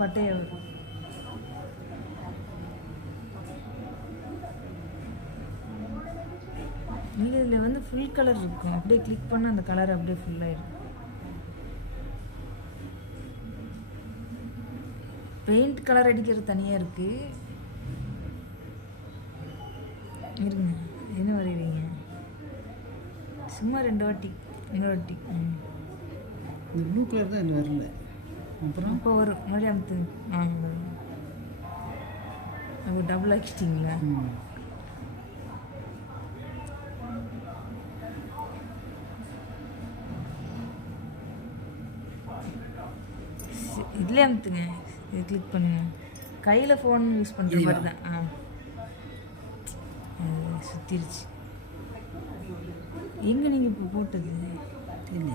பட்டையை வரும். நீங்கள் இதில் வந்து ஃபுல் கலர் இருக்கும், அப்படியே கிளிக் பண்ணால் அந்த கலர் அப்படியே ஃபுல்லாகிடும். பெயிண்ட் கலர் அடிக்கிறது தனியாக இருக்குது. இருங்க, என்ன வரைவீங்க? சும்மா 2 வாட்டி, இன்னொரு வாட்டி. இந்த ப்ளூ கலர் தான் இன்னும் வரல. அப்புறம் அப்போ வரும், மறுபடியும் அமுத்து. அப்போ டபுள் ஆக்கிச்சிட்டிங்களா? இதுலேயே அமுத்துங்க, இது கிளிக் பண்ணுங்க. கையில் ஃபோன் யூஸ் பண்ணுற மாதிரி தான். சுற்றிருச்சு. எங்கே நீங்கள் இப்போ போட்டது? இல்லை.